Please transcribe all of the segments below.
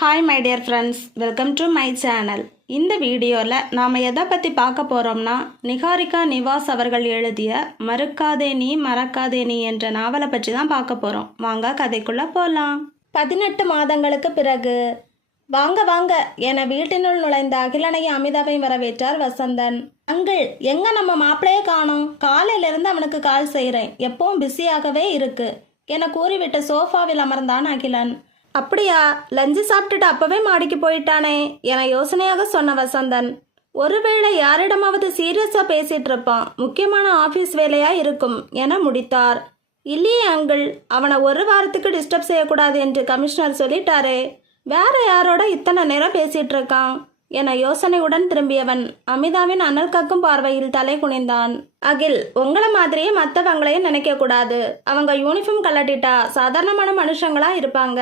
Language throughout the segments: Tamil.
Hi my dear friends, welcome to my channel. இந்த வீடியோவில் நாம் எதை பற்றி பார்க்க போகிறோம்னா, நிகாரிகா நிவாஸ் அவர்கள் எழுதிய மறுக்காதே நீ மறக்காதே நீ என்ற நாவலை பற்றி தான் பார்க்க போகிறோம். வாங்க கதைக்குள்ளே போகலாம். 18 மாதங்களுக்கு பிறகு வாங்க வாங்க என வீட்டினுள் நுழைந்த அகிலனையும் அமிதாவையும் வரவேற்றார் வசந்தன். அங்கிள், எங்க நம்ம மாப்பிளையே காணோம்? காலையிலிருந்து அவனுக்கு கால் செய்கிறேன், எப்பவும் பிஸியாகவே இருக்கு என கூறிவிட்டு சோஃபாவில் அமர்ந்தான் அகிலன். அப்படியா, லஞ்சு சாப்பிட்டுட்டு அப்பவே மாடிக்கு போயிட்டானே என யோசனையாக சொன்ன வசந்தன். ஒருவேளை யாரிடமாவது சீரியஸா பேசிட்டு இருப்பான், முக்கியமான ஆபீஸ் வேலையா இருக்கும் என முடித்தார். இல்லையே அங்கிள், அவனை ஒரு வாரத்துக்கு டிஸ்டர்ப் செய்யக்கூடாது என்று கமிஷனர் சொல்லிட்டாரே, வேற யாரோட இத்தனை நேரம் பேசிட்டு இருக்கான் என யோசனையுடன் திரும்பியவன் அமிதாவின் அனல் கக்கும் பார்வையில் தலை குனிந்தான். அகில், உங்களை மாதிரியே மற்றவங்களையும் நினைக்க கூடாது. அவங்க யூனிஃபார்ம் கலட்டிட்டா சாதாரணமான மனுஷங்களா இருப்பாங்க.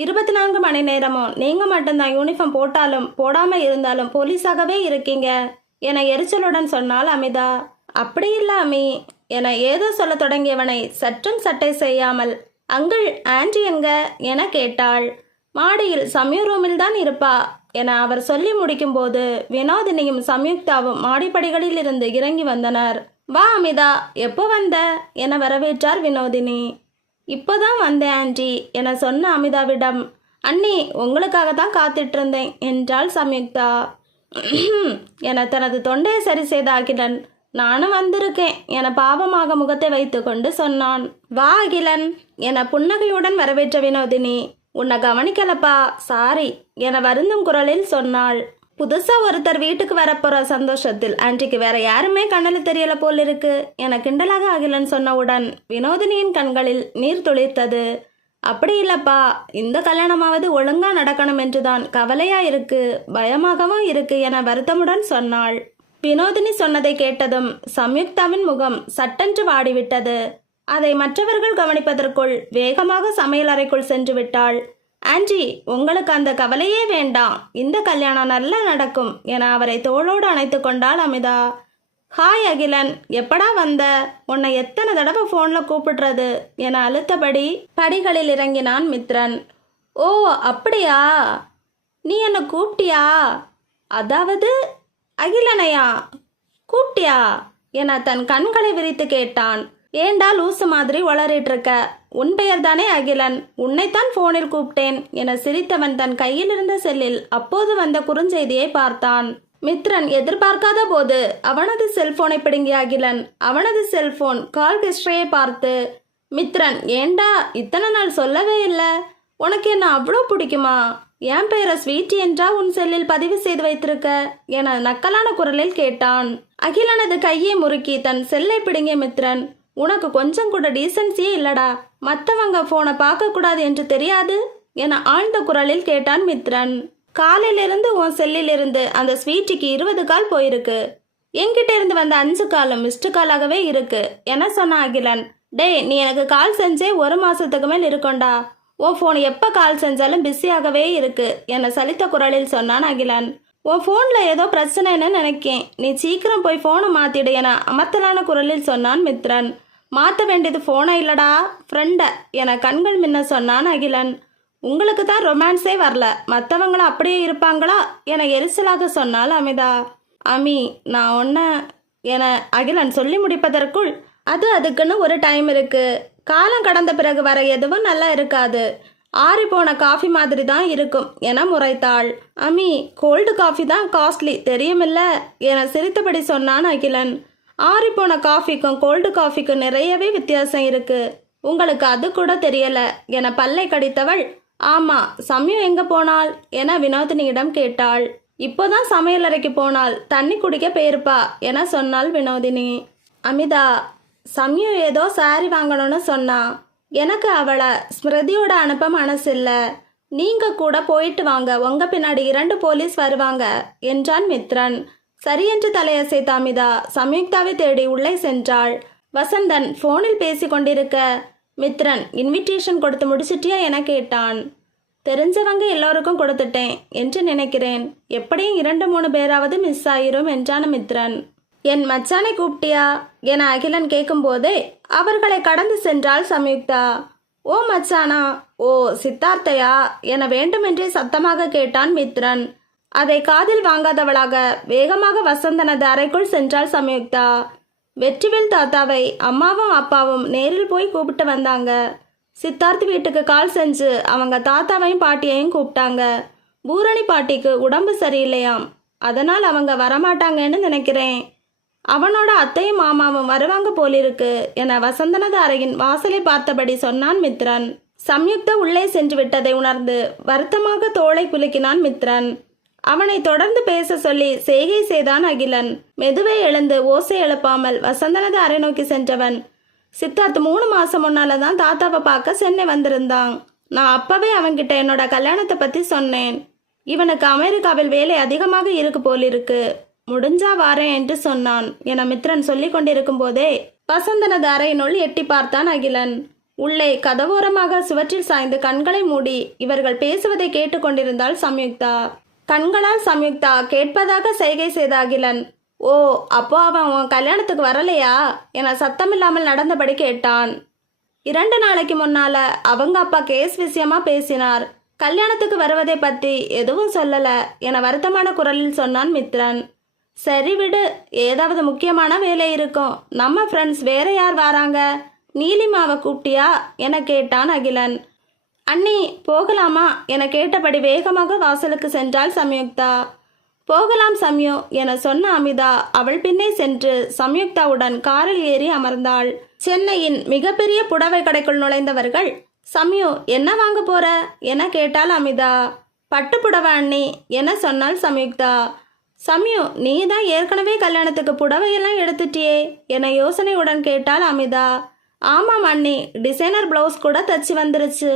24 மணி நேரமும் நீங்க மட்டும்தான் யூனிஃபார்ம் போட்டாலும் போடாம இருந்தாலும் போலீஸாகவே இருக்கீங்க என எரிச்சலுடன் சொன்னாள் அமிதா. அப்படி இல்ல அமி என ஏதோ சொல்ல தொடங்கியவனை சற்றும் சட்டை செய்யாமல், அங்கிள் ஆன்டி எங்க என கேட்டாள். மாடியில் சமய ரூமில் தான் இருப்பா என அவர் சொல்லி முடிக்கும் போது வினோதினியும் சம்யுக்தாவும் மாடிப்படிகளில் இருந்து இறங்கி வந்தனர். வா அமிதா, எப்போ வந்த என வரவேற்றார் வினோதினி. இப்போதான் வந்தேன் ஆன்டி என சொன்ன அமிதாவிடம், அண்ணி உங்களுக்காக தான் காத்துட்டு இருந்தேன் என்றாள் சம்யுக்தா. என தனது தொண்டையை சரி செய்த அகிலன், நானும் வந்திருக்கேன் என பாவமாக முகத்தை வைத்து கொண்டு சொன்னான். வா அகிலன் என புன்னகையுடன் வரவேற்ற வினோதினி, உன்னை கவனிக்கலப்பா, சாரி என வருந்தும் குரலில் சொன்னாள். புதுசா ஒருத்தர் வீட்டுக்கு வரப்போற சந்தோஷத்தில் ஆன்டிக்கு வேற யாருமே கண்ணில் தெரியல போல் இருக்கு என கிண்டலாக அகிலன் சொன்னவுடன் வினோதினியின் கண்களில் நீர் துளிர்த்தது. அப்படி இல்லப்பா, இந்த கல்யாணமாவது ஒழுங்கா நடக்கணும் என்றுதான் கவலையா இருக்கு, பயமாகவும் இருக்கு என வருத்தமுடன் சொன்னாள். வினோதினி சொன்னதை கேட்டதும் சம்யுக்தாவின் முகம் சட்டென்று வாடிவிட்டது. அதை மற்றவர்கள் கவனிப்பதற்குள் வேகமாக சமையல் அறைக்குள் சென்று விட்டாள். ஆன்டி, உங்களுக்கு அந்த கவலையே வேண்டாம், இந்த கல்யாணம் நல்லா நடக்கும் என அவரை தோளோடு அணைத்து கொண்டாள் அமிதா. ஹாய் அகிலன், எப்படா வந்த? உன்னை எத்தனை தடவை ஃபோனில் கூப்பிடுறது என அழுத்தபடி படிகளில் இறங்கினான் மித்ரன். ஓ அப்படியா, நீ என்னை கூப்பிட்டியா? அதாவது அகிலனையா கூப்பிட்டியா என தன் கண்களை விரித்து கேட்டான். ஏண்டா லூசு மாதிரி வளரிட்டு இருக்க? உன் பெயர் தானே அகிலன், உன்னைத்தான் போனில் கூப்பிட்டேன் என சிரித்தவன் தன் கையில் இருந்த செல்லில் அப்போது வந்த குறுஞ்செய்தியை பார்த்தான். மித்ரன் எதிர்பார்க்காத போது அவனது செல்போனை பிடுங்கிய அகிலன் அவனது செல்போன் கால் ஹிஸ்டரியை பார்த்து, மித்ரன் ஏண்டா இத்தனை நாள் சொல்லவே இல்லை? உனக்கு என்ன அவ்வளோ பிடிக்குமா? என் பெயரை ஸ்வீட்டி என்றா உன் செல்லில் பதிவு செய்து வைத்திருக்க என நக்கலான குரலில் கேட்டான். அகிலனது கையை முறுக்கி தன் செல்லை பிடுங்கிய மித்ரன், உனக்கு கொஞ்சம் கூட டீசன்சியே இல்லடா, மற்றவங்க போனை பார்க்க கூடாது என்று தெரியாது என ஆழ்ந்த குரலில் கேட்டான் மித்ரன். காலையிலிருந்து உன் செல்லிலிருந்து அந்த ஸ்வீட்டிக்கு 20 கால் போயிருக்கு, என்கிட்ட இருந்து வந்த 5 காலும் மிஸ்டு காலாகவே இருக்கு என சொன்ன அகிலன். டே, நீ எனக்கு கால் செஞ்சே 1 மாசத்துக்கு மேல் இருக்கும்டா, உன் போன் எப்ப கால் செஞ்சாலும் பிஸியாகவே இருக்கு என சலித்த குரலில் சொன்னான் அகிலன். உன் போன்ல ஏதோ பிரச்சனைன்னு நினைக்கேன், நீ சீக்கிரம் போய் போனை மாத்திடு என அமர்த்தலான குரலில் சொன்னான் மித்ரன். மாற்ற வேண்டியது போனை இல்லடா, ஃப்ரெண்ட என கண்கள் மின்ன சொன்னான் அகிலன். உங்களுக்கு தான் ரொமான்ஸே வரல, மற்றவங்களும் அப்படியே இருப்பாங்களா என எரிச்சலாக சொன்னாள் அமிதா. அமி, நான் ஒன்ன என அகிலன் சொல்லி முடிப்பதற்குள், அதுக்குன்னு ஒரு டைம் இருக்கு, காலம் கடந்த பிறகு வர எதுவும் நல்லா இருக்காது, ஆறி போன காஃபி மாதிரி தான் இருக்கும் என முறைத்தாள். அமி, கோல்டு காஃபி தான் காஸ்ட்லி தெரியுமில்ல என சிரித்தபடி சொன்னான் அகிலன். ஆறி போன காஃபிக்கும் கோல்டு காஃபிக்கும் நிறையவே வித்தியாசம் இருக்கு, உங்களுக்கு அது கூட தெரியல என பல்லை கடித்தவள், ஆமா சமயம் எங்க போனாள் என வினோதினியிடம் கேட்டாள். இப்போதான் சமையலறைக்கு போனாள், தண்ணி குடிக்க போயிருப்பா என சொன்னாள் வினோதினி. அமிதா, சமயம் ஏதோ சாரி வாங்கணும்னு சொன்னா, எனக்கு அவளை ஸ்மிருதியோட அனுப்ப மனசு இல்ல, நீங்க கூட போயிட்டு வாங்க, உங்க பின்னாடி 2 போலீஸ் வருவாங்க என்றான் மித்ரன். சரியென்று தலையசைத்த அமிதா சம்யுக்தாவை தேடி உள்ளே சென்றாள். வசந்தன் போனில் பேசி கொண்டிருக்க மித்ரன் இன்விடேஷன் கொடுத்து முடிச்சிட்டியா என கேட்டான். தெரிஞ்சவங்க எல்லோருக்கும் கொடுத்துட்டேன் என்று நினைக்கிறேன், எப்படியும் 2-3 பேராவது மிஸ் ஆயிரும் என்றான் மித்ரன். என் மச்சானை கூப்பிட்டியா என அகிலன் கேட்கும் போதே அவர்களை கடந்து சென்றாள் சம்யுக்தா. ஓ மச்சானா, ஓ சித்தார்த்தையா என வேண்டுமென்றே சத்தமாக கேட்டான் மித்ரன். அதை காதில் வாங்காதவளாக வேகமாக வசந்தனது அறைக்குள் சென்றாள் சம்யுக்தா. வெற்றிவேல் தாத்தாவை அம்மாவும் அப்பாவும் நேரில் போய் கூப்பிட்டு வந்தாங்க. சித்தார்த் வீட்டுக்கு கால் செஞ்சு அவங்க தாத்தாவையும் பாட்டியையும் கூப்பிட்டாங்க. பூரணி பாட்டிக்கு உடம்பு சரியில்லையாம், அதனால் அவங்க வரமாட்டாங்கன்னு நினைக்கிறேன். அவனோட அத்தையும் மாமாவும் வருவாங்க போலிருக்கு என வசந்தனது அறையின் வாசலை பார்த்தபடி சொன்னான் மித்ரன். சம்யுக்தா உள்ளே சென்று விட்டதை உணர்ந்து வருத்தமாக தோளை குலுக்கினான் மித்ரன். அவனை தொடர்ந்து பேச சொல்லி செய்கை செய்தான் அகிலன். மெதுவை எழுந்து ஓசை எழுப்பாமல் வசந்தனது அறை நோக்கி சென்றவன், சித்தார்த் 3 மாசம் முன்னால தான் தாத்தாவை பார்க்க சென்னை வந்திருந்தான். நான் அப்பவே அவன்கிட்ட என்னோட கல்யாணத்தை பத்தி சொன்னேன். இவனுக்கு அமெரிக்காவில் வேலை அதிகமாக இருக்கு போலிருக்கு, முடிஞ்சா வாரேன் என்று சொன்னான் என மித்ரன் சொல்லி கொண்டிருக்கும் போதே வசந்தனது அறையினுள் எட்டி பார்த்தான் அகிலன். உள்ளே கதவோரமாக சுவற்றில் சாய்ந்து கண்களை மூடி இவர்கள் பேசுவதை கேட்டுக்கொண்டிருந்தாள் சம்யுக்தா. கண்களால் சம்யுக்தா கேட்பதாக செய்கை செய்த அகிலன், ஓ அப்போ அவன் உன் கல்யாணத்துக்கு வரலையா என சத்தமில்லாமல் நடந்தபடி கேட்டான். 2 நாளைக்கு முன்னால அவங்க அப்பா கேஸ் விஷயமா பேசினார், கல்யாணத்துக்கு வருவதை பத்தி எதுவும் சொல்லல என வருத்தமான குரலில் சொன்னான் மித்ரன். சரி விடு, ஏதாவது முக்கியமான வேலை இருக்கும். நம்ம ஃப்ரெண்ட்ஸ் வேற யார் வராங்க, நீலிமாவை கூப்பிட்டியா என கேட்டான் அகிலன். அண்ணி போகலாமா என கேட்டபடி வேகமாக வாசலுக்கு சென்றாள் சம்யுக்தா. போகலாம் சம்யு என சொன்ன அமிதா அவள் பின்னே சென்று சம்யுக்தாவுடன் காரில் ஏறி அமர்ந்தாள். சென்னையின் மிகப்பெரிய புடவை கடைக்குள் நுழைந்தவர்கள், சம்யு என்ன வாங்க போற என கேட்டாள் அமிதா. பட்டு புடவை அண்ணி என சொன்னாள் சம்யுக்தா. சம்யு, நீ தான் ஏற்கனவே கல்யாணத்துக்கு புடவையெல்லாம் எடுத்துட்டியே என யோசனையுடன் கேட்டாள் அமிதா. ஆமாம் அண்ணி, டிசைனர் பிளவுஸ் கூட தச்சு வந்துருச்சு.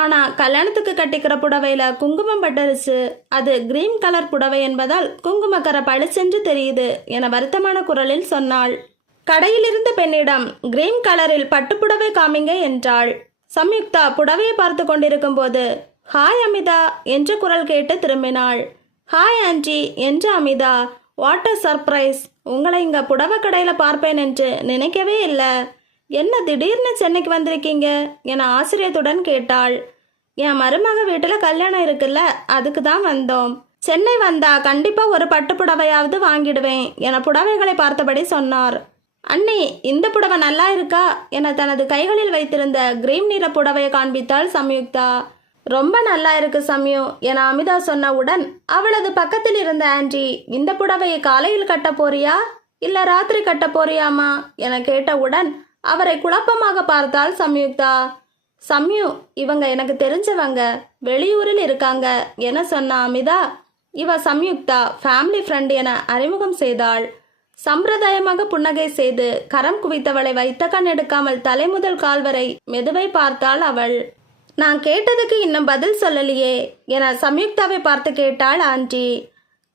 ஆனா கல்யாணத்துக்கு கட்டிக்கிற புடவையில குங்குமம் பட்டுருச்சு. அது கிரீன் கலர் புடவை என்பதால் குங்குமக்கரை பளிச்சென்று தெரியுது என வருத்தமான குரலில் சொன்னாள். கடையில் இருந்த பெண்ணிடம் கிரீன் கலரில் பட்டுப்புடவை காமிங்க என்றாள். சம்யுக்தா புடவையை பார்த்து கொண்டிருக்கும் போது, ஹாய் அமிதா என்ற குரல் கேட்டு திரும்பினாள். ஹாய் ஆன்டி என்ற அமிதா. வாட் அ சர்ப்ரைஸ், உங்களை இங்க புடவை கடையில பார்ப்பேன் என்று நினைக்கவே இல்லை. என்ன திடீர்னு சென்னைக்கு வந்திருக்கீங்க என ஆச்சரியத்துடன் கேட்டாள். என் மருமக வீட்டில் கல்யாணம் இருக்குல்ல, அதுக்கு தான் வந்தோம். சென்னை வந்தா கண்டிப்பா ஒரு பட்டு புடவையாவது வாங்கிடுவேன் என புடவைகளை பார்த்தபடி சொன்னார். அண்ணி, இந்த புடவை நல்லா இருக்கா என தனது கைகளில் வைத்திருந்த கிரீம் நிற புடவையை காண்பித்தாள் சம்யுக்தா. ரொம்ப நல்லா இருக்கு சம்யு என அமிதா சொன்னவுடன் அவளது பக்கத்தில் இருந்த ஆன்டி, இந்த புடவையை காலையில் கட்ட போறியா இல்ல ராத்திரி கட்ட போறியாமா என கேட்டவுடன் அவரை குழப்பமாக பார்த்தாள் சம்யுக்தா. சம்யு, இவங்க எனக்கு தெரிஞ்சவங்க, வெளியூரில் இருக்காங்க என சொன்ன அமிதா, இவ சம்யுக்தா ஃபேமிலி ஃப்ரெண்ட் என அறிமுகம் செய்தாள். சம்பிரதாயமாக புன்னகை செய்து கரம் குவித்தவளை வைத்த கண் எடுக்காமல் தலை முதல் கால் வரை மெதுவை பார்த்தாள் அவள். நான் கேட்டதுக்கு இன்னும் பதில் சொல்லலையே என சம்யுக்தாவை பார்த்து கேட்டாள் ஆண்டி.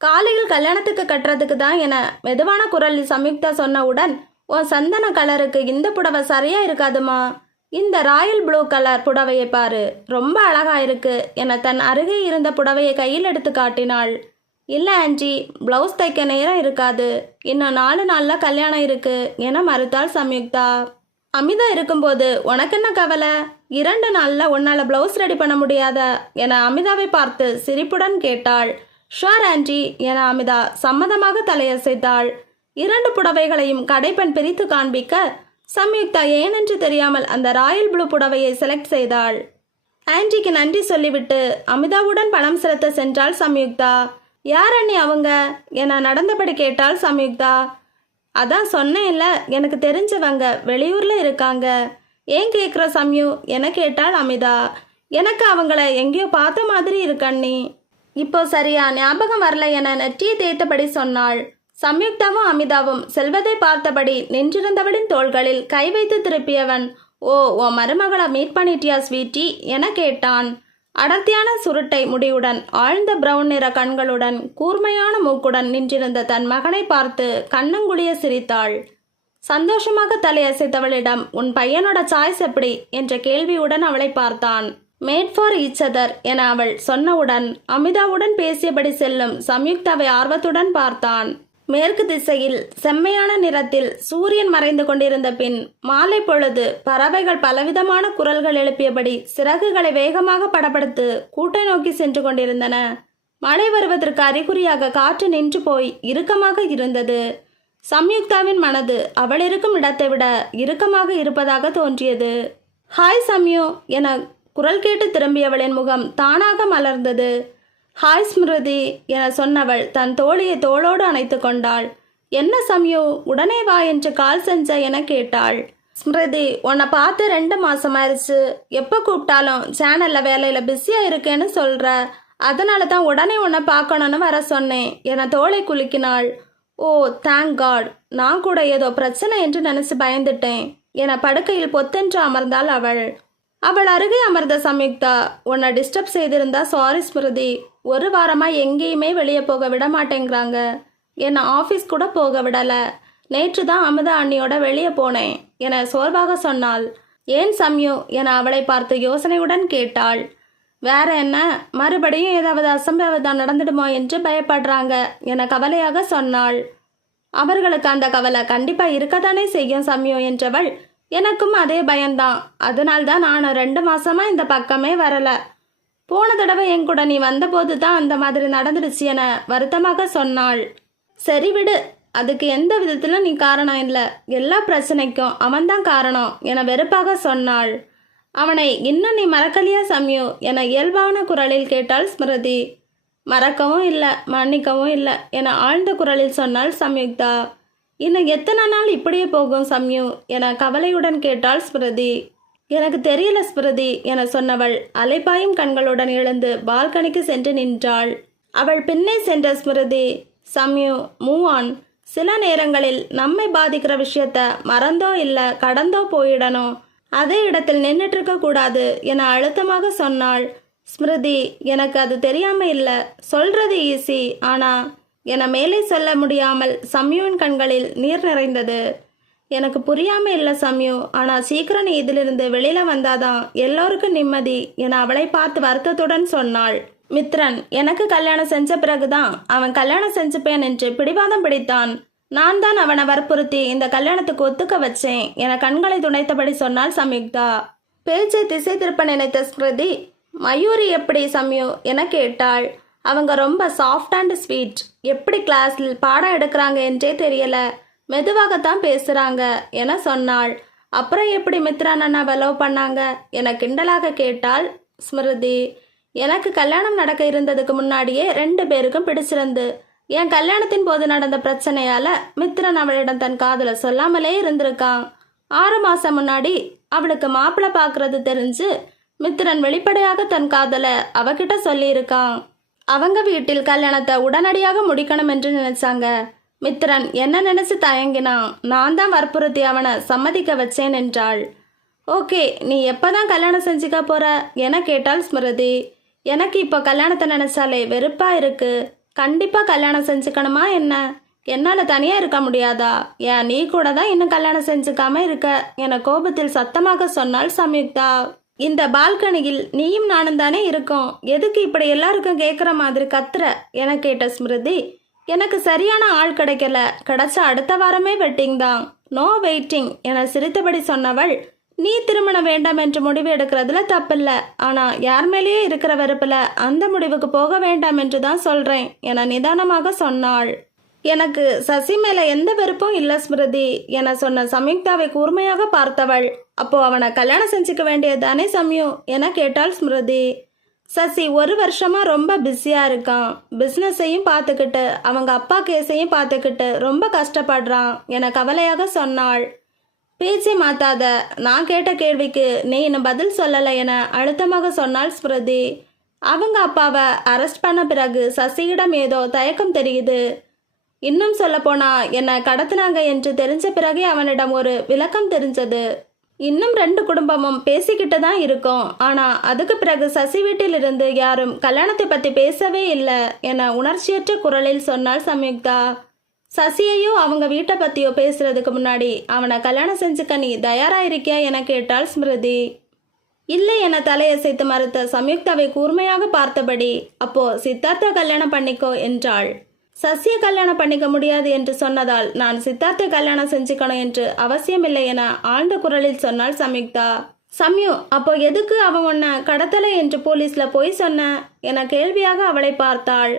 காலையில் கல்யாணத்துக்கு கட்டுறதுக்கு தான் என மெதுவான குரலில் சம்யுக்தா சொன்னவுடன், உன் சந்தன கலருக்கு இந்த புடவை சரியா இருக்காதுமா, இந்த ராயல் ப்ளூ கலர் புடவையை பாரு, ரொம்ப அழகா இருக்கு என தன் அருகே இருந்த புடவையை கையில் எடுத்து காட்டினாள். இல்லை ஆன்டி, பிளவுஸ் தைக்க நேரம் இருக்காது, இன்னும் 4 நாளில் கல்யாணம் இருக்கு என மறுத்தாள் சம்யுக்தா. அமிதா இருக்கும்போது உனக்கு என்ன கவலை, 2 நாளில் உன்னால் பிளவுஸ் ரெடி பண்ண முடியாத என அமிதாவை பார்த்து சிரிப்புடன் கேட்டாள். ஷுவர் ஆன்டி என அமிதா சம்மதமாக தலையசைத்தாள். 2 புடவைகளையும் கடைப்பெண் பிரித்து காண்பிக்க சம்யுக்தா ஏனென்று தெரியாமல் அந்த ராயல் ப்ளூ புடவையை செலக்ட் செய்தாள். ஆன்டிக்கு நன்றி சொல்லிவிட்டு அமிதாவுடன் பணம் செலுத்த சென்றாள் சம்யுக்தா. யார் அண்ணி அவங்க என நடந்தபடி கேட்டாள் சம்யுக்தா. அதான் சொன்னேன்ல, எனக்கு தெரிஞ்சவங்க வெளியூர்ல இருக்காங்க. ஏன் கேட்குற சம்யு என கேட்டாள் அமிதா. எனக்கு அவங்கள எங்கேயோ பார்த்த மாதிரி இருக்கண்ணி, இப்போ சரியா ஞாபகம் வரல என நெற்றியை தேய்த்தபடி சொன்னாள். சம்யுக்தாவும் அமிதாவும் செல்வதை பார்த்தபடி நின்றிருந்தவளின் தோள்களில் கை வைத்து திருப்பியவன், ஓ உன் மருமகளை மீட் பண்ணிட்டியா ஸ்வீட்டி என கேட்டான். அடர்த்தியான சுருட்டை முடியுடன் ஆழ்ந்த பிரவுன் நிற கண்களுடன் கூர்மையான மூக்குடன் நின்றிருந்த தன் மகனை பார்த்து கண்ணங்குளிய சிரித்தாள். சந்தோஷமாக தலையசைத்தவளிடம், உன் பையனோட சாய்ஸ் எப்படி என்ற கேள்வியுடன் அவளை பார்த்தான். மேட் ஃபார் ஈச் அதர் என அவள் சொன்னவுடன் அமிதாவுடன் பேசியபடி செல்லும் சம்யுக்தாவை ஆர்வத்துடன் பார்த்தான். மேற்கு திசையில் செம்மையான நிறத்தில் சூரியன் மறைந்து கொண்டிருந்த பின் மாலை பொழுது பறவைகள் பலவிதமான குரல்கள் எழுப்பியபடி சிறகுகளை வேகமாக படப்படுத்து கூட்டை நோக்கி சென்று கொண்டிருந்தன. மழை வருவதற்கு அறிகுறியாக காற்று நின்று போய் இறுக்கமாக இருந்தது. சம்யுக்தாவின் மனது அவள் இருக்கும் இடத்தை விட இறுக்கமாக இருப்பதாக தோன்றியது. ஹாய் சம்யு என குரல் கேட்டு திரும்பியவளின் முகம் தானாக மலர்ந்தது. ஹாய் ஸ்மிருதி என சொன்னவள் தன் தோழியை தோளோடு அணைத்து கொண்டாள். என்ன சம்யு, உடனே வா என்று கால் செஞ்ச என கேட்டாள். ஸ்மிருதி, உன்னை பார்த்து 2 மாசமாயிருச்சு. எப்போ கூப்பிட்டாலும் சேனல்ல வேலையில பிஸியா இருக்கேன்னு சொல்ற. அதனால தான் உடனே உன்னை பார்க்கணும்னு வர சொன்னேன் என தோளை குலுக்கினாள். ஓ தேங்க் காட், நான் கூட ஏதோ பிரச்சனை என்று நினைச்சு பயந்துட்டேன் என படுக்கையில் பொத்தென்று அமர்ந்தாள் அவள். அவள் அருகே அமர்ந்த சம்யுக்தா, உன்னை டிஸ்டர்ப் செய்திருந்தா சாரி ஸ்மிருதி. 1 வாரமா எங்கேயுமே வெளியே போக விட மாட்டேங்கிறாங்க. என்னை ஆஃபீஸ் கூட போக விடல. நேற்று தான் அமுதா அண்ணியோட வெளியே போனேன் என சோர்வாக சொன்னாள். ஏன் சம்யு என அவளை பார்த்து யோசனையுடன் கேட்டாள். வேற என்ன, மறுபடியும் ஏதாவது அசம்பாவிதம் நடந்துடுமோ என்று பயப்படுறாங்க என கவலையாக சொன்னாள். அவர்களுக்கு அந்த கவலை கண்டிப்பா இருக்கத்தானே செய்யும் சம்யு என்றவள், எனக்கும் அதே பயம்தான். அதனால்தான் நான் 2 மாசமா இந்த பக்கமே வரல. போன தடவை என் கூட நீ வந்தபோது தான் அந்த மாதிரி நடந்துடுச்சு என வருத்தமாக சொன்னாள். சரி விடு, அதுக்கு எந்த விதத்திலும் நீ காரணம் இல்லை. எல்லா பிரச்சனைக்கும் அவன்தான் காரணம் என வெறுப்பாக சொன்னாள். அவனை இன்னும் நீ மறக்கலையா சம்யு என இயல்பான குரலில் கேட்டாள் ஸ்மிருதி. மறக்கவும் இல்லை, மன்னிக்கவும் இல்லை என ஆழ்ந்த குரலில் சொன்னாள் சம்யுக்தா. இன்னும் எத்தனை நாள் இப்படியே போகும் சம்யு என கவலையுடன் கேட்டாள் ஸ்மிருதி. எனக்கு தெரியல ஸ்மிருதி என சொன்னவள் அலைப்பாயும் கண்களுடன் எழுந்து பால்கனிக்கு சென்று நின்றாள். அவள் பின்னே சென்ற ஸ்மிருதி, சம்யு மூவ் ஆன். சில நேரங்களில் நம்மை பாதிக்கிற விஷயத்த மறந்தோ இல்லை கடந்தோ போயிடணும். அதே இடத்தில் நின்றுட்டு இருக்க கூடாது என அழுத்தமாக சொன்னாள். ஸ்மிருதி, எனக்கு அது தெரியாம இல்லை, சொல்றது ஈஸி, ஆனா என மேலே சொல்ல முடியாமல் சம்யுவின் கண்களில் நீர் நிறைந்தது. எனக்கு புரியாம இல்லை சம்யு, ஆனா சீக்கிரம் நீ இதிலிருந்து வெளியில வந்தாதான் எல்லோருக்கும் நிம்மதி என அவளை பார்த்து வருத்தத்துடன் சொன்னாள். மித்ரன் எனக்கு கல்யாணம் செஞ்ச பிறகுதான் அவன் கல்யாணம் செஞ்சுப்பேன் என்று பிடிவாதம் பிடித்தான். நான் தான் அவனை வற்புறுத்தி இந்த கல்யாணத்துக்கு ஒத்துக்க வச்சேன் என கண்களை துடைத்தபடி சொன்னாள் சம்யுக்தா. பேச்சை திசை திருப்ப நினைத்த ஸ்மிருதி, மயூரி எப்படி சம்யு என கேட்டாள். அவங்க ரொம்ப சாஃப்ட் அண்ட் ஸ்வீட். எப்படி கிளாஸில் பாடம் எடுக்கிறாங்க என்றே தெரியல, மெதுவாகத்தான் பேசுறாங்க என சொன்னாள். அப்புறம் எப்படி மித்ரன் அண்ணாவை லவ் பண்ணாங்க என கிண்டலாக கேட்டாள் ஸ்மிருதி. எனக்கு கல்யாணம் நடக்க இருந்ததுக்கு முன்னாடியே 2 பேருக்கும் பிடிச்சிருந்து. என் கல்யாணத்தின் போது நடந்த பிரச்சனையால மித்ரன் அவளிடம் தன் காதலை சொல்லாமலே இருந்திருக்கான். 6 மாசம் முன்னாடி அவளுக்கு மாப்பிள்ளை பார்க்கறது தெரிஞ்சு மித்ரன் வெளிப்படையாக தன் காதலை அவகிட்ட சொல்லியிருக்கான். அவங்க வீட்டில் கல்யாணத்தை உடனடியாக முடிக்கணும் என்று நினைச்சாங்க. மித்ரன் என்ன நினைச்சு தயங்கினான். நான் தான் வற்புறுத்தி அவனை சம்மதிக்க வச்சேன் என்றாள். ஓகே, நீ எப்பதான் கல்யாணம் செஞ்சுக்க போற என கேட்டாள் ஸ்மிருதி. எனக்கு இப்போ கல்யாணத்தை நினைச்சாலே வெறுப்பா இருக்கு. கண்டிப்பா கல்யாணம் செஞ்சுக்கணுமா என்ன? என்னால தனியா இருக்க முடியாதா? ஏன் நீ கூட தான் இன்னும் கல்யாணம் செஞ்சுக்காம இருக்க என கோபத்தில் சத்தமாக சொன்னாள் சம்யுக்தா. இந்த பால்கனியில் நீயும் நானும் தானே இருக்கோம், எதுக்கு இப்படி எல்லாருக்கும் கேட்குற மாதிரி கத்துற என கேட்ட ஸ்மிருதி. எனக்கு சரியான ஆள் கிடைக்கல, கிடைச்ச அடுத்த வாரமே வெட்டிங் தான், நோ வெயிட்டிங் என சிரித்தபடி சொன்னவள், நீ திருமணம் வேண்டாம் என்று முடிவு எடுக்கிறதுல தப்பில்ல, ஆனா யார் மேலேயே இருக்கிற வெறுப்புல அந்த முடிவுக்கு போக வேண்டாம் என்று தான் சொல்றேன் என நிதானமாக சொன்னாள். எனக்கு சசி மேல எந்த வெறுப்பும் இல்ல ஸ்மிருதி என சொன்ன சம்யுக்தாவை கூர்மையாக பார்த்தவள், அப்போ அவனை கல்யாணம் செஞ்சுக்க வேண்டியதுதானே சம்யு என கேட்டாள் ஸ்மிருதி. சசி 1 வருஷமா ரொம்ப பிஸியா இருக்கான். பிஸ்னஸையும் பார்த்துக்கிட்டு அவங்க அப்பா கேஸையும் பார்த்துக்கிட்டு ரொம்ப கஷ்டப்படுறான் என கவலையாக சொன்னாள். பேச்சை மாத்தாத, நான் கேட்ட கேள்விக்கு நீ இன்னும் பதில் சொல்லலை என அழுத்தமாக சொன்னாள் ஸ்மிருதி. அவங்க அப்பாவை அரெஸ்ட் பண்ண பிறகு சசியிடம் ஏதோ தயக்கம் தெரியுது. இன்னும் சொல்ல போனா என்னை கடத்தினாங்க என்று தெரிஞ்ச பிறகே அவனிடம் ஒரு விளக்கம் தெரிஞ்சது. இன்னும் 2 குடும்பமும் பேசிக்கிட்டு தான் இருக்கோம். ஆனா அதுக்கு பிறகு சசி வீட்டில் இருந்து யாரும் கல்யாணத்தை பத்தி பேசவே இல்லை என உணர்ச்சியற்ற குரலில் சொன்னாள் சம்யுக்தா. சசியையோ அவங்க வீட்டை பத்தியோ பேசுறதுக்கு முன்னாடி அவனை கல்யாணம் செஞ்சுக்க நீ தயாரா இருக்கியா என கேட்டாள் ஸ்மிருதி. இல்லை என தலையசைத்து மறுத்த சம்யுக்தாவை கூர்மையாக பார்த்தபடி, அப்போ சித்தார்த்தா கல்யாணம் பண்ணிக்கோ என்றாள். சசியை கல்யாணம் பண்ணிக்க முடியாது என்று சொன்னதால் நான் சித்தார்த்தை கல்யாணம் செஞ்சுக்கணும் என்று அவசியமில்லை என ஆழ்ந்த குரலில் சொன்னாள் சம்யுக்தா. சம்யு, அப்போ எதுக்கு அவன் உன்னை கடத்தலை என்று போலீஸ்ல போய் சொன்ன என கேள்வியாக அவளை பார்த்தாள்.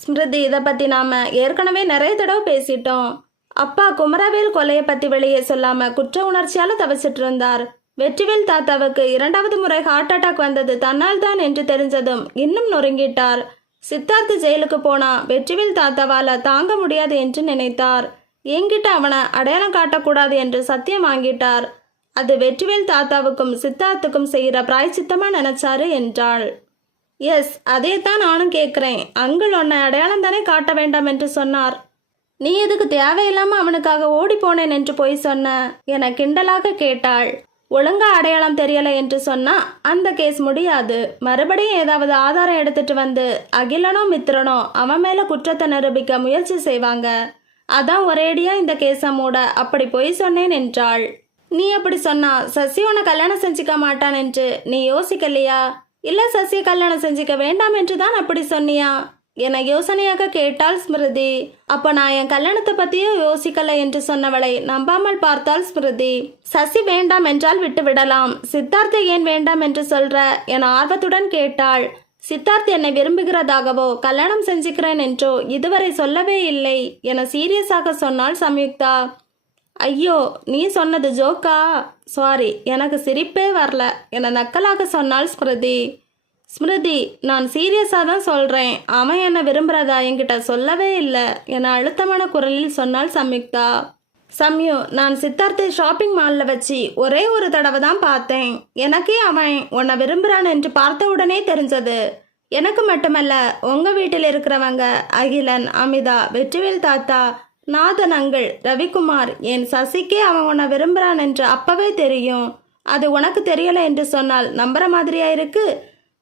ஸ்மிருதி, இதை பத்தி நாம ஏற்கனவே நிறைய தடவை பேசிட்டோம். அப்பா குமரவேல் கொலையை பத்தி வெளியே சொல்லாம குற்ற உணர்ச்சியால தவிச்சிட்டு இருந்தார். வெற்றிவேல் தாத்தாவுக்கு 2வது முறை ஹார்ட் அட்டாக் வந்தது தன்னால் தான் என்று தெரிஞ்சதும் இன்னும் நொறுங்கிட்டார். சித்தார்த்து ஜெயிலுக்கு போனா வெற்றிவேல் தாத்தாவால தாங்க முடியாது என்று நினைத்தார். என்கிட்ட அவனை அடையாளம் காட்டக்கூடாது என்று சத்தியம் வாங்கிட்டார். அது வெற்றிவேல் தாத்தாவுக்கும் சித்தார்த்துக்கும் செய்கிற பிராய்ச்சித்தமா நினைச்சாரு என்றாள். எஸ், அதே தான் நானும் கேட்குறேன். அங்கிள் உன்னை அடையாளம் தானே காட்ட வேண்டாம் என்று சொன்னார். நீ எதுக்கு தேவையில்லாம அவனுக்காக ஓடி போனேன் என்று போய் சொன்ன என கிண்டலாக கேட்டாள். ஒழுங்கா அடையாளம் தெரியல என்று சொன்னா அந்த கேஸ் முடியாது. மறுபடியும் ஏதாவது ஆதாரம் எடுத்துட்டு வந்து அகிலனோ மித்திரனோ அவன் மேல குற்றத்தை நிரூபிக்க முயற்சி செய்வாங்க. அதான் ஒரேடியா இந்த கேஸை மூட அப்படி போய் சொன்னேன் என்றாள். நீ அப்படி சொன்னா சசி உன்னை கல்யாணம் செஞ்சுக்க மாட்டான் என்று நீ யோசிக்கலையா? இல்ல சசியை கல்யாணம் செஞ்சுக்க வேண்டாம் என்று தான் அப்படி சொன்னியா என யோசனையாக கேட்டாள் ஸ்மிருதி. அப்ப நான் என் கல்யாணத்தை பத்தியே யோசிக்கல என்று சொன்னவளை நம்பாமல் பார்த்தாள் ஸ்மிருதி. சசி வேண்டாம் என்றால் விட்டு விடலாம், சித்தார்த்தை ஏன் வேண்டாம் என்று சொல்ற என ஆர்வத்துடன் கேட்டாள். சித்தார்த் என்னை விரும்புகிறதாகவோ கல்யாணம் செஞ்சுக்கிறேன் என்றோ இதுவரை சொல்லவே இல்லை என சீரியஸாக சொன்னாள் சம்யுக்தா. ஐயோ, நீ சொன்னது ஜோக்கா? சாரி, எனக்கு சிரிப்பே வரல என நக்கலாக சொன்னாள் ஸ்மிருதி. ஸ்மிருதி, நான் சீரியஸாக தான் சொல்கிறேன். அவன் என்னை விரும்புகிறதா என்கிட்ட சொல்லவே இல்லை என அழுத்தமான குரலில் சொன்னாள் சம்யுக்தா. சம்யு, நான் சித்தார்த்தை ஷாப்பிங் மாலில் வச்சு ஒரே ஒரு தடவை தான் பார்த்தேன். எனக்கே அவன் உன்னை விரும்புகிறான் என்று பார்த்த உடனே தெரிஞ்சது. எனக்கு மட்டுமல்ல, உங்கள் வீட்டில் இருக்கிறவங்க அகிலன், அமிதா, வெற்றிவேல் தாத்தா, நாதன் அங்கிள், ரவிக்குமார், என் சசிக்கே அவன் உன்னை விரும்புகிறான் என்று அப்பவே தெரியும். அது உனக்கு தெரியலை என்று சொன்னால் நம்புற மாதிரியா இருக்கு?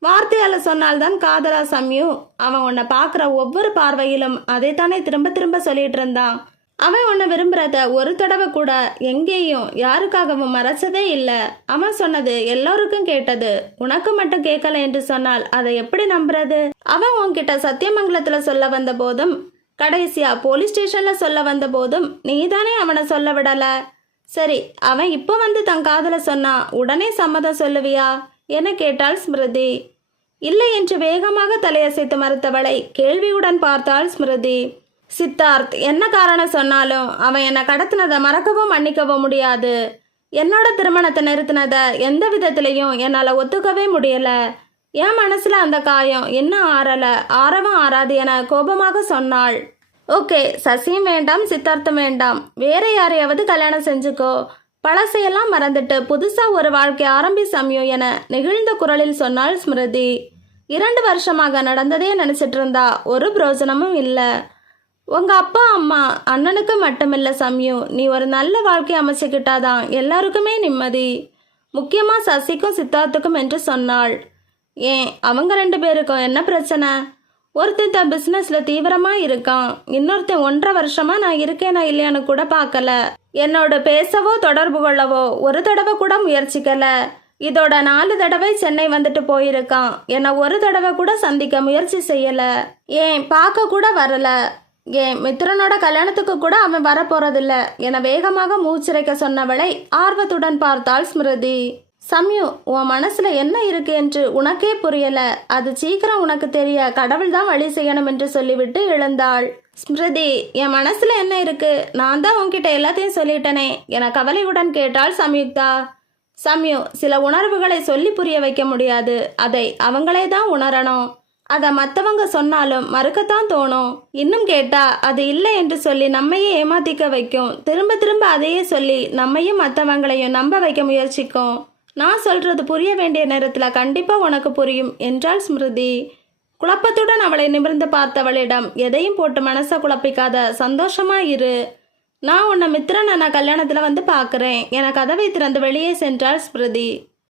வார்த்தையால் சொன்னால்தான் காதலா சம்யு? அவன் உன்னை பார்க்குற ஒவ்வொரு பார்வையிலும் அதைத்தானே திரும்ப திரும்ப சொல்லிட்டு இருந்தான். அவன் உன்னை விரும்புறத ஒரு தடவை கூட எங்கேயும் யாருக்காகவும் மறைச்சதே இல்லை. அவன் சொன்னது எல்லோருக்கும் கேட்டது, உனக்கு மட்டும் கேட்கல என்று சொன்னால் அதை எப்படி நம்புறது? அவன் உன்கிட்ட சத்தியமங்கலத்துல சொல்ல வந்த போதும் கடைசியா போலீஸ் ஸ்டேஷன்ல சொல்ல வந்த போதும் நீதானே அவனை சொல்ல விடல. சரி, அவன் இப்போ வந்து தன் காதல சொன்னா உடனே சம்மதம் சொல்லுவியா என கேட்டாள் ஸ்மிருதி. இல்லை என்று வேகமாக தலையசைத்து மறுத்தவளை கேள்வியுடன் பார்த்தாள் ஸ்மிருதி. சித்தார்த் என்ன காரணம் சொன்னாலும் அவன் என்னை கடத்தினதை மறக்கவும் மன்னிக்கவும் முடியாது. என்னோட திருமணத்தை நிறுத்தினதை எந்த விதத்திலையும் என்னால் ஒத்துக்கவே முடியல. என் மனசுல அந்த காயம் இன்னும் ஆறவும் ஆறாது என கோபமாக சொன்னாள். ஓகே, சசியும் வேண்டாம், சித்தார்த்தம் வேண்டாம், வேற யாரையாவது கல்யாணம் செஞ்சுக்கோ. பழசையெல்லாம் மறந்துட்டு புதுசா ஒரு வாழ்க்கை ஆரம்பி சம்யு என நெகிழ்ந்த குரலில் சொன்னாள் ஸ்மிருதி. 2 வருஷமாக நடந்ததே நினைச்சிட்டு இருந்தா ஒரு பிரோஜனமும் இல்லை. உங்க அப்பா அம்மா அண்ணனுக்கு மட்டுமில்ல சம்யு, நீ ஒரு நல்ல வாழ்க்கை அமைச்சுக்கிட்டாதான் எல்லாருக்குமே நிம்மதி. முக்கியமா சசிக்கும் சித்தார்த்துக்கும் என்று சொன்னாள். ஏன், அவங்க 2 பேருக்கும் என்ன பிரச்சனை? ஒருத்தன் தன் பிசினஸ்ல தீவிரமா இருக்கான், இன்னொருத்தன் 1.5 வருஷமா நான் இருக்கேனா இல்லையான்னு கூட பார்க்கல. என்னோட பேசவோ தொடர்பு கொள்ளவோ ஒரு தடவை கூட முயற்சிக்கல. இதோட 4 தடவை சென்னை வந்துட்டு போயிருக்கான். என்னை ஒரு தடவை கூட சந்திக்க முயற்சி செய்யல. ஏன், பார்க்க கூட வரல. ஏன், மித்ரனோட கல்யாணத்துக்கு கூட அவன் வரப்போறதில்ல என வேகமாக மூச்சிறைக்க சொன்னவளை ஆர்வத்துடன் பார்த்தாள் ஸ்மிருதி. சம்யு, உன் மனசுல என்ன இருக்கு என்று உனக்கே புரியல. அது சீக்கிரம் உனக்கு தெரிய கடவுள் தான் வழி செய்யணும் என்று சொல்லிவிட்டு எழுந்தாள். ஸ்மிருதி, என் மனசுல என்ன இருக்கு? நான் தான் உன்கிட்ட எல்லாத்தையும் சொல்லிட்டனே என கவலையுடன் கேட்டாள் சம்யுக்தா. சம்யு, சில உணர்வுகளை சொல்லி புரிய வைக்க முடியாது. அதை அவங்களே தான் உணரணும். அதை மற்றவங்க சொன்னாலும் மறுக்கத்தான் தோணும். இன்னும் கேட்டா அது இல்லை என்று சொல்லி நம்மையே ஏமாத்திக்க வைக்கும். திரும்ப திரும்ப அதையே சொல்லி நம்மையும் மற்றவங்களையும் நம்ப வைக்க முயற்சிக்கும். நான் சொல்றது புரிய வேண்டிய நேரத்தில் கண்டிப்பா உனக்கு புரியும் என்றாள் ஸ்மிருதி. குழப்பத்துடன் அவளை நிமிர்ந்து பார்த்தவளிடம், எதையும் போட்டு மனசை குழப்பிக்காத, சந்தோஷமா இரு. நான் உன்னை மித்ரன் அண்ணா கல்யாணத்துல வந்து பார்க்குறேன் என கதவை திறந்து வெளியே சென்றாள் ஸ்மிருதி.